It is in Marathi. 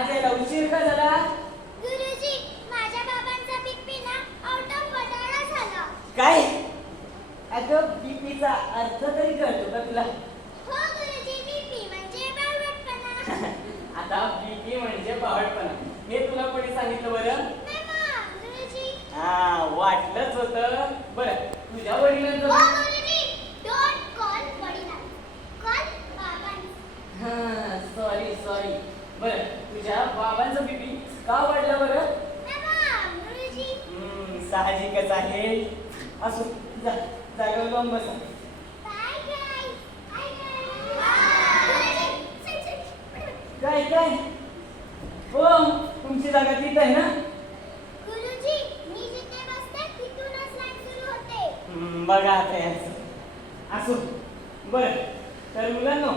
आज यायला उशीर का झाला? गुरुजी, माझ्या बाबांचा बीपी ना आउट ऑफ वडाळा झाला. काय? अगं बीपीचा अर्थ तरी कळतो का तुला? हो गुरुजी, बीपी म्हणजे बावळटपणा. आता बीपी म्हणजे बावळटपणा हे तुला कोणी सांगितलं बरं? नाही मग गुरुजी. हा वाटलंच होतं. बरं तुझ्या वडिलांचं हो गुरुजी, डोंट कॉल वडिलांना, कॉल बाबांना. हा सॉरी सॉरी. बरं तुझ्या बाबांचं बीपी का वाढलं बरं? नाही मग गुरुजी. साहजिकच आहे. असो जा जागेवर जाऊन बसा. बाय गाईस. बाय गाईस. गुरुजी, चल. काय काय? हो तुमची जागा तीच आहे ना? गुरुजी, मी जिथे बसते तिथूनच लाईन सुरू होते. बघा आता याचं. असो बरं तर मुलांनो